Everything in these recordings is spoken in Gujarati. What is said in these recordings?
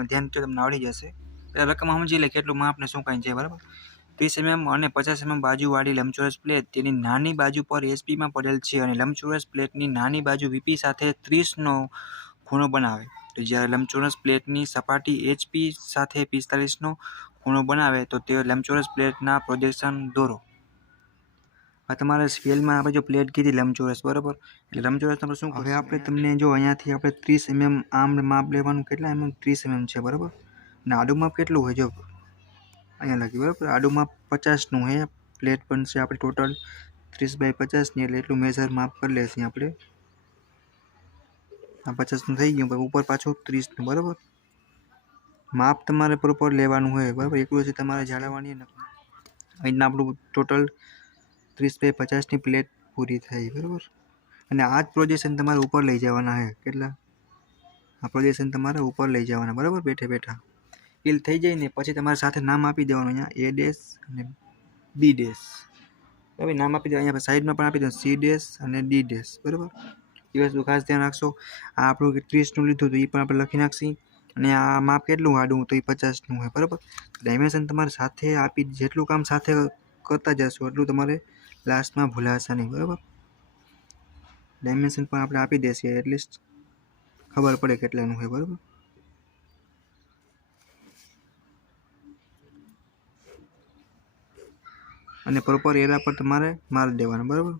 આપણે ધ્યાન તો તમને આવડી જશે. પહેલાં રકમ સમજી લે કેટલું માપ ને શું કાંઈ છે, બરાબર. 30 mm અને 50 mm બાજુવાળી લંબચોરસ પ્લેટ તેની નાની બાજુ પર એચપીમાં પડેલ છે અને લંબચોરસ પ્લેટની નાની બાજુ વીપી સાથે 30નો ખૂણો બનાવે. તો જ્યારે લંબચોરસ પ્લેટની સપાટી એચપી સાથે 45નો ખૂણો બનાવે તો તે લંબચોરસ પ્લેટના પ્રોજેક્શન દોરો. આ તમારે સ્કેલમાં આપણે જો પ્લેટ કીધી લંબચોરસ, બરાબર. એટલે લંબચોરસ આપણે શું, હવે આપણે તમને જો અહીંયાથી આપણે 30 mm આમ માપ લેવાનું, કેટલા 30 mm છે, બરાબર. અને આડું માપ કેટલું હોય જો અહીંયા લખી, બરાબર. આડું માપ 50નું છે. પ્લેટ બનશે આપણે ટોટલ 30x50ની, એટલે એટલું મેજર માપ કરી લેશું આપણે. આ 50નું થઈ ગયું, પછી ઉપર પાછું 30નું, બરાબર. માપ તમારે પ્રોપર લેવાનું હોય, બરાબર. એટલું છે તમારે જાળવવાની. અહીંના આપણું ટોટલ 30x50ની પ્લેટ પૂરી થાય, બરાબર. અને આ જ પ્રોજેક્શન તમારે ઉપર લઈ જવાના છે. કેટલા? આ પ્રોજેક્શન તમારે ઉપર લઈ જવાના, બરાબર. બેઠે બેઠા ફિલ થઈ જાય ને પછી તમારે સાથે નામ આપી દેવાનું. અહીંયા A ડેશ અને B ડેશ, બરાબર. નામ આપી દો. અહીંયા સાઈડમાં પણ આપી દો C ડેશ અને D ડેશ, બરાબર. એ વસ્તુ ખાસ ધ્યાન રાખશો. આ આપણું 30નું લીધું તો એ પણ આપણે લખી નાખશી. અને આ માપ કેટલું આડું તો એ 50નું હોય, બરાબર. ડાયમેન્શન તમારે સાથે આપી, જેટલું કામ સાથે કરતા જશો એટલું તમારે લાસ્ટમાં ભૂલાશે નહીં, બરાબર. ડાયમેન્શન પણ આપણે આપી દેશે, એટલીસ્ટ ખબર પડે કેટલાનું હોય, બરાબર. અને પ્રોપર એરા પર તમારે માલ દેવાનો, બરાબર.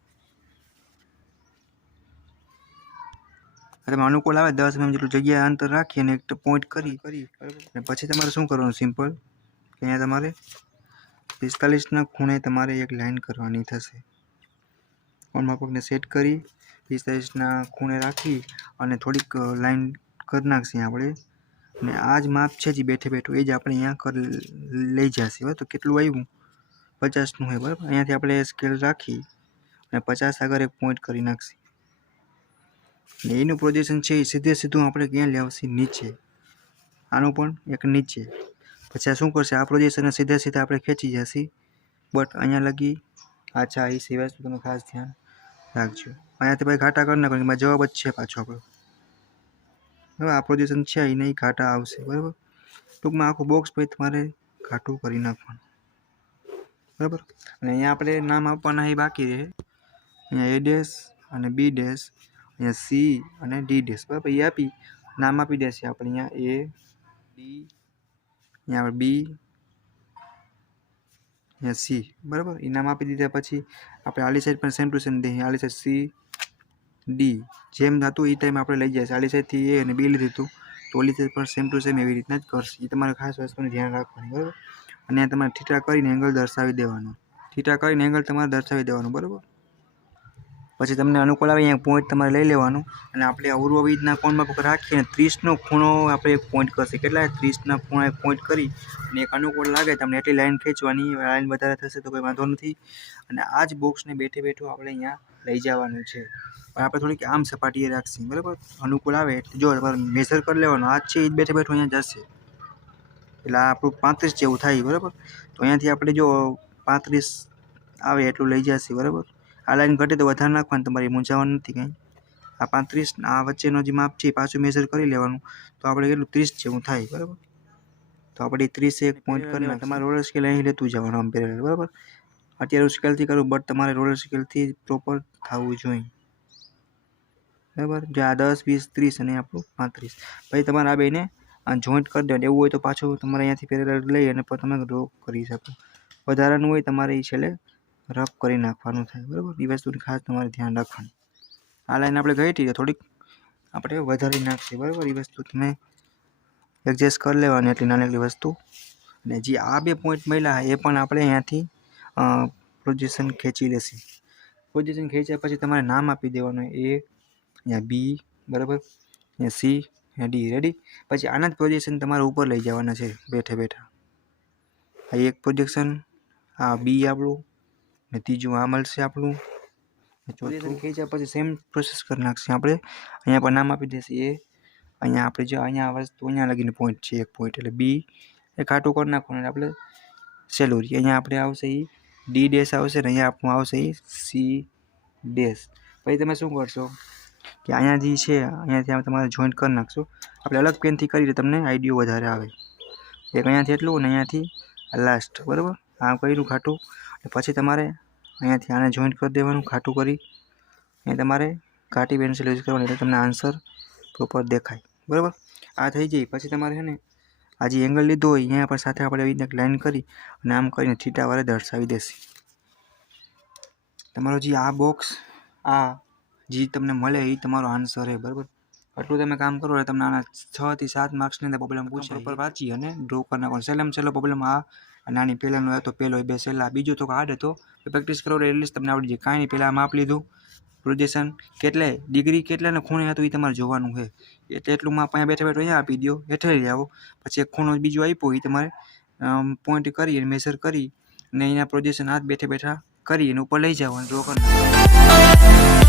તમે અનુકૂળ આવે 10 mm જેટલું જગ્યા અંતર રાખી અને એક પોઈન્ટ કરી અને પછી તમારે શું કરવાનું, સિમ્પલ કે અહીંયા તમારે 45ના ખૂણે તમારે એક લાઈન કરવાની થશે. માપકને સેટ કરી 45ના ખૂણે રાખી અને થોડીક લાઈન કરી નાખશે આપણે. અને આ જ માપ છે જે બેઠે બેઠું એ જ આપણે અહીંયા લઈ જશે, બરાબર. તો કેટલું આવ્યું? 50નું હોય, બરાબર. અહીંયાથી આપણે સ્કેલ રાખી અને 50 આગળ એક પોઈન્ટ કરી નાખશે. ને એનું પ્રોજેક્શન છે એ સીધું આપણે ક્યાં લાવશે? નીચે. આનું પણ એક નીચે. પછી આ શું કરશે? આ પ્રોજેક્શનને સીધા આપણે ખેંચી જશે. બટ અહીંયા લગી અચ્છા એ સિવાય વસ્તુ તમે ખાસ ધ્યાન રાખજો. અહીંયાથી ભાઈ ઘાટા કરી નાખો, એમાં જવાબ જ છે પાછો આપણો. હવે આ પ્રોજેક્શન છે એ નહીં ઘાટા આવશે, બરાબર. ટૂંકમાં આખું બોક્સ પછી તમારે ઘાટું કરી નાખવાનું, બરાબર. અને અહીંયા આપણે નામ આપવાના એ બાકી રહે. અહીંયા A ડેશ અને B ડેશ, અહીંયા C અને D ડેશ, બરાબર. એ આપી નામ આપી દેશે આપણે. અહીંયા A D, અહીંયા B, અહીંયા C, બરાબર. એ નામ આપી દીધા પછી આપણે આલી સાઈડ પણ સેમ ટુ સેમ દઈએ. આલી સાઈડ C D જેમ હતું એ ટાઈમ આપણે લઈ જઈશું. આલી સાઈડથી A અને B લીધું હતું તો ઓલી સાઈડ પણ સેમ ટુ સેમ એવી રીતના જ કરશે. એ તમારે ખાસ વસ્તુનું ધ્યાન રાખવાનું, બરાબર. અને તમારે થીટા કરીને એંગલ દર્શાવી દેવાનું. થીટા કરીને એંગલ તમારે દર્શાવી દેવાનું, બરાબર. પછી તમને અનુકૂળ આવે અહીંયા પોઈન્ટ તમારે લઈ લેવાનું. અને આપણે ઉર્વવિદના કોણમાં પકડ રાખીને 30નો ખૂણો આપણે એક પોઈન્ટ કરશે. કેટલા? 30ના ખૂણા એક પોઈન્ટ કરી અને એક અનુકૂળ લાગે તમને એટલી લાઈન ખેંચવાની. લાઈન વધારે થશે તો કોઈ વાંધો નથી. અને આ જ બોક્સને બેઠે બેઠું આપણે અહીંયા લઈ જવાનું છે. પણ આપણે થોડીક આમ સપાટીએ રાખશી, બરાબર. અનુકૂળ આવે એટલે જો તમારે મેઝર કરી લેવાનું. આ જ છે એ જ બેઠે બેઠું અહીંયા જશે. એટલે આ આપણું 35 જેવું થાય, બરાબર. તો અહીંયાથી આપણે જો 35 આવે એટલું લઈ જશે, બરાબર. આ લાઈન ઘટે તો વધારે નાખવાનું, તમારી મૂંઝાવાનું નથી કંઈ. આ 35 આ વચ્ચેનો જે માપ છે પાછું મેઝર કરી લેવાનું. તો આપણે કેટલું 30 જેવું થાય, બરાબર. તો આપણે 30 એક પોઈન્ટ કરી નાખીએ. તમારે રોલર સ્કેલ અહીં લેતું જવાનું આમ પેરેલલ, બરાબર. અત્યારે સ્કેલથી કરું બટ તમારે રોલર સ્કેલથી પ્રોપર થવું જોઈએ, બરાબર. જો આ 10 20 30 અને આપણું 35. પછી તમારે આ બેને જોઈન્ટ કરી દેવાનું. એવું હોય તો પાછું તમારે અહીંયાથી પેરેલલ લઈ અને પછી તમે ડ્રો કરી શકો. વધારાનું હોય તમારે એ છેલ્લે રફ કરી નાખવાનું થાય, બરાબર. એ વસ્તુની ખાસ તમારે ધ્યાન રાખવાનું. આ લાઈન આપણે ગઈ હતી તો થોડીક આપણે વધારી નાખીએ, બરાબર. એ વસ્તુ તમે એડજસ્ટ કરી લેવાની એટલી નાની વસ્તુ. અને જે આ બે પોઈન્ટ મળ્યા એ પણ આપણે અહીંયાથી પ્રોજેક્શન ખેંચી લેશે. પ્રોજેક્શન ખેંચ્યા પછી તમારે નામ આપી દેવાનું. A, અહીંયા B, બરાબર. અહીંયા C, અહીંયા D. રેડી. પછી આના જ પ્રોજેક્શન તમારે ઉપર લઈ જવાના છે બેઠે બેઠા. આ એક પ્રોજેક્શન, આ B આપણું, ને ત્રીજું આ મળશે આપણું. પ્રોજેક્શન ખેંચ્યા પછી સેમ પ્રોસેસ કરી નાખશે આપણે. અહીંયા પર નામ આપી દેશે A. અહીંયા આપણે જો અહીંયા વસ્તુ અહીંયા લગીને પોઈન્ટ છે એક પોઈન્ટ, એટલે B એ ઘાટું કરી નાખવાનું. આપણે સહેલું રહે. અહીંયા આપણે આવશે એ D ડેશ આવશે ને અહીંયા આપણું આવશે એ C ડેશ. પછી તમે શું કરશો? કે અહીંયાથી છે અહીંયાથી તમારે જોઈન્ટ કરી નાખશો. આપણે અલગ પેનથી કરીએ તમને આઈડિયો વધારે આવે. એક અહીંયાથી એટલું અને અહીંયાથી લાસ્ટ, બરાબર. આમ કર્યું ખાટું, પછી તમારે અહીંયાથી આને જોઈન્ટ કરી દેવાનું ખાટું કરી. અહીં તમારે ઘાટી પેન્સિલ યુઝ કરવાની એટલે તમને આન્સર પ્રોપર દેખાય, બરાબર. આ થઈ જાય પછી તમારે છે ને આ જે એંગલ લીધો હોય અહીંયા પર સાથે આપણે એવી રીતે લાઈન કરી અને આમ કરીને થીટા વાળે દર્શાવી દેશે. તમારો જે આ બોક્સ આ જે તમને મળે એ તમારો આન્સર છે, બરાબર. આટલું તમે કામ કરો એટલે તમને આના 6 થી 7 માર્ક્સની અંદર પ્રોબ્લેમ પૂછે પર વાંચી અને ડ્રો કરી નાખો. સહેલામાં સહેલો પ્રોબ્લેમ આ નાની પહેલાંનો હતો, પહેલો બે સહેલા, બીજો તો હાર્ડ હતો. પ્રેક્ટિસ કરો એટલે એટલીસ્ટ તમને આવડી જાય. કાંઈ નહીં, પહેલાં માપ લીધું, પ્રોજેક્શન કેટલે ડિગ્રી કેટલાને ખૂણે હતું એ તમારે જોવાનું છે. એટલે એટલું માપ અહીંયા બેઠા બેઠા અહીંયા આપી દો, હેઠળ આવો, પછી એક ખૂણો બીજો આપ્યો એ તમારે પોઈન્ટ કરી અને મેઝર કરી અને અહીંના પ્રોજેક્શન હાથ બેઠા બેઠા કરી અને ઉપર લઈ જાઓ અને ડ્રો કરી નાખો.